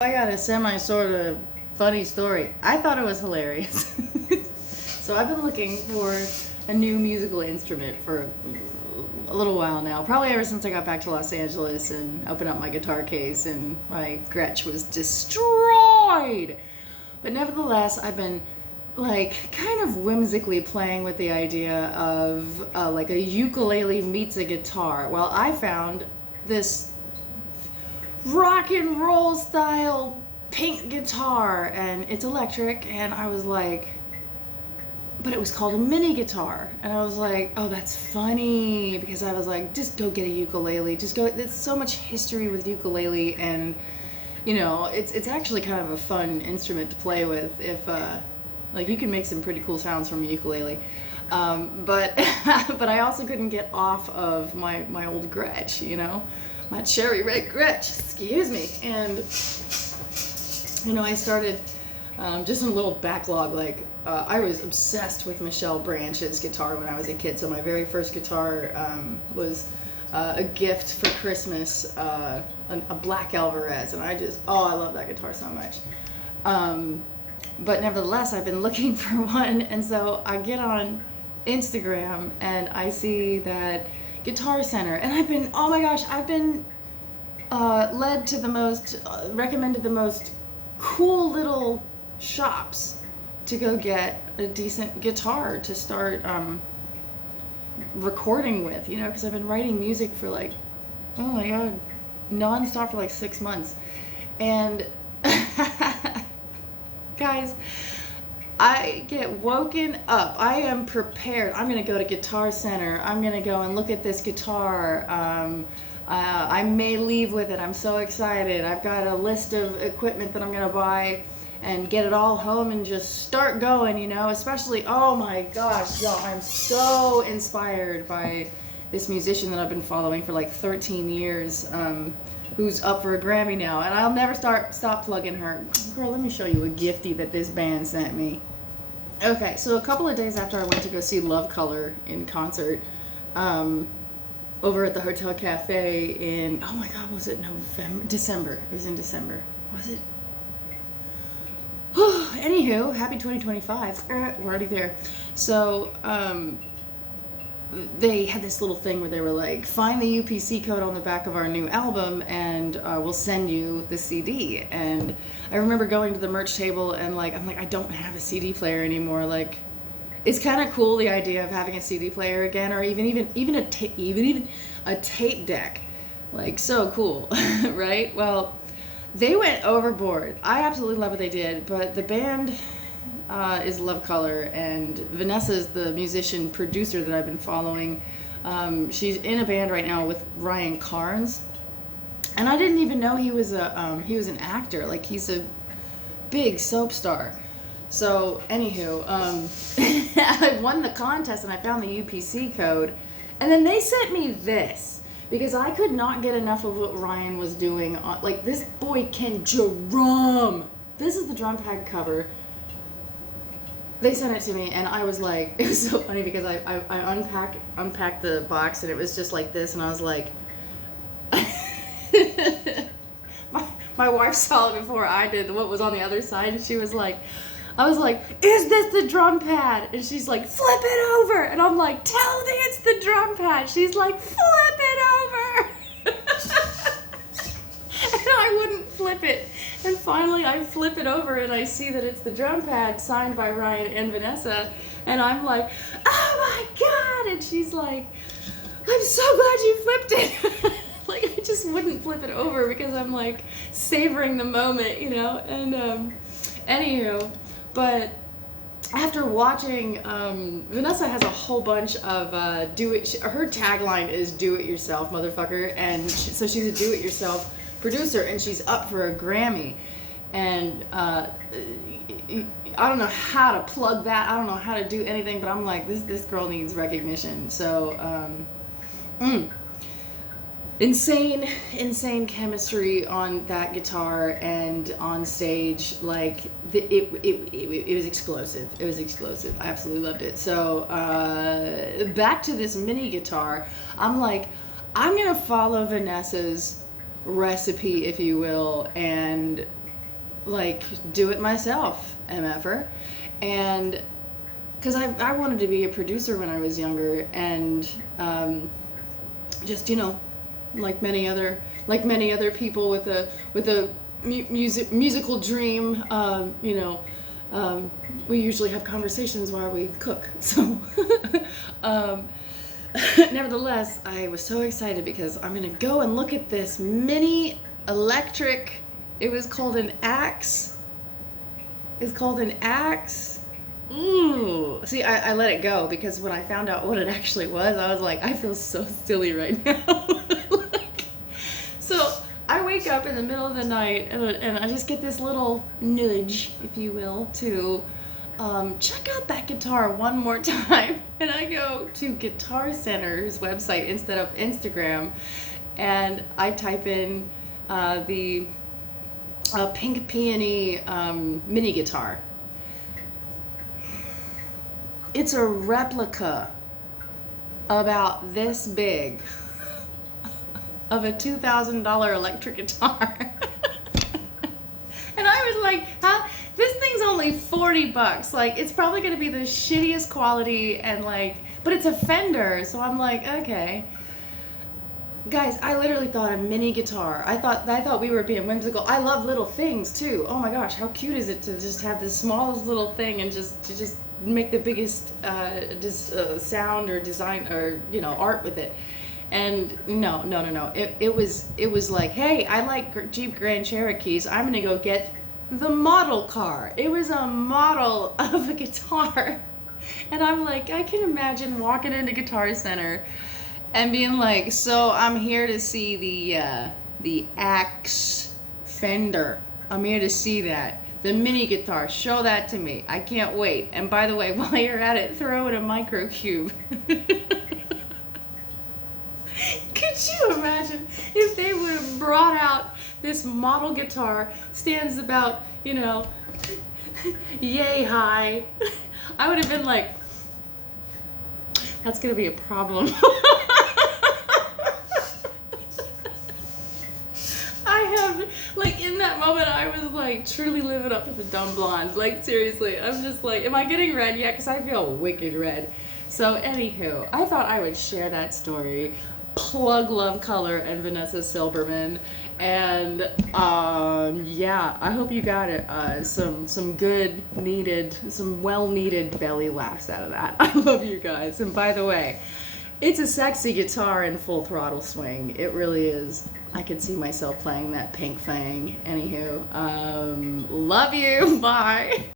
I got a semi sort of funny story. I thought it was hilarious. So I've been looking for a new musical instrument for a little while now. Probably ever since I got back to Los Angeles and opened up my guitar case and my Gretsch was destroyed. But nevertheless, I've been like kind of whimsically playing with the idea of like a ukulele meets a guitar. Well, I found this rock and roll style pink guitar and it's electric, and I was like, but it was called a mini guitar, and I was like, oh, that's funny, because I was like, just go get a ukulele, just go. There's so much history with ukulele, and you know, it's actually kind of a fun instrument to play with if like you can make some pretty cool sounds from a ukulele. But but I also couldn't get off of my old Gretsch, you know, my cherry red Gretsch, excuse me. And you know, I started just a little backlog. Like I was obsessed with Michelle Branch's guitar when I was a kid. So my very first guitar was a gift for Christmas, a Black Alvarez, and I love that guitar so much. But nevertheless, I've been looking for one, and so I get on Instagram and I see that Guitar Center, and I've been, oh my gosh, I've been led to the most, recommended the most cool little shops to go get a decent guitar to start recording with, you know, because I've been writing music for like, oh my god, non-stop for like 6 months. And guys, I get woken up. I am prepared. I'm going to go to Guitar Center. I'm going to go and look at this guitar. I may leave with it. I'm so excited. I've got a list of equipment that I'm going to buy and get it all home and just start going, you know, especially, oh my gosh, y'all, I'm so inspired by this musician that I've been following for like 13 years, who's up for a Grammy now, and I'll never stop plugging her. Girl, let me show you a gifty that this band sent me. Okay, so a couple of days after I went to go see Love Color in concert, over at the Hotel Cafe in, oh my god, was it December? It was in December. Was it? Anywho, happy 2025. We're already there. So, they had this little thing where they were like, find the UPC code on the back of our new album and we'll send you the CD. And I remember going to the merch table and like, I'm like, I don't have a CD player anymore. Like, it's kind of cool, the idea of having a CD player again, or even a tape deck. Like, so cool, right? Well, they went overboard. I absolutely love what they did, but the band is Love Color, and Vanessa's the musician producer that I've been following. She's in a band right now with Ryan Carnes, and I didn't even know he was an actor. Like, he's a big soap star. So anywho, I won the contest and I found the UPC code, and then they sent me this because I could not get enough of what Ryan was doing. Like, this boy can drum. This is the drum pad cover. They sent it to me, and I was like, it was so funny because I unpacked the box, and it was just like this, and I was like, my wife saw it before I did, what was on the other side, and she was like, I was like, is this the drum pad? And she's like, flip it over. And I'm like, tell me it's the drum pad. She's like, flip it over. And I wouldn't flip it. And finally I flip it over and I see that it's the drum pad signed by Ryan and Vanessa. And I'm like, oh my god. And she's like, I'm so glad you flipped it. Like, I just wouldn't flip it over because I'm like savoring the moment, you know. And anywho, but after watching, Vanessa has a whole bunch of her tagline is do it yourself, motherfucker. And so she's a do it yourself producer, and she's up for a Grammy. And I don't know how to plug that. I don't know how to do anything, but I'm like, this girl needs recognition. So insane chemistry on that guitar and on stage. Like, it was explosive. It was explosive. I absolutely loved it. So back to this mini guitar. I'm like, I'm gonna follow Vanessa's recipe, if you will, and like do it myself, MFer. And because I wanted to be a producer when I was younger, and just, you know, like many other people with a musical dream, you know, we usually have conversations while we cook. So um, nevertheless, I was so excited because I'm gonna go and look at this mini electric. It was called an Axe. It's called an Axe. Ooh. See, I let it go because when I found out what it actually was, I was like, I feel so silly right now. Like, so I wake up in the middle of the night and I just get this little nudge, if you will, to check out that guitar one more time. And I go to Guitar Center's website instead of Instagram, and I type in the Pink Peony mini guitar. It's a replica about this big of a $2,000 electric guitar. And I was like, huh? This thing's only $40. Like, it's probably gonna be the shittiest quality, and like, but it's a Fender, so I'm like, okay. Guys, I literally thought a mini guitar. I thought we were being whimsical. I love little things too. Oh my gosh, how cute is it to just have the smallest little thing and just make the biggest sound or design or, you know, art with it. And no. It was like, hey, I like Jeep Grand Cherokees. I'm gonna go get the model car. It was a model of a guitar, and I'm like, I can imagine walking into Guitar Center and being like, so I'm here to see the Axe Fender. I'm here to see that. The mini guitar, show that to me. I can't wait. And by the way, while you're at it, throw in a microcube. Could you imagine if they would have brought out this model guitar, stands about, you know, yay high. I would have been like, that's gonna be a problem. Like, in that moment, I was like truly living up to the dumb blonde. Like, seriously, I'm just like, am I getting red yet? Because I feel wicked red. So, anywho, I thought I would share that story. Plug Love Color and Vanessa Silberman. And yeah, I hope you got it. Some good needed, some well needed belly laughs out of that. I love you guys. And by the way, it's a sexy guitar in full throttle swing. It really is. I could see myself playing that Pink Fang. Anywho, love you. Bye.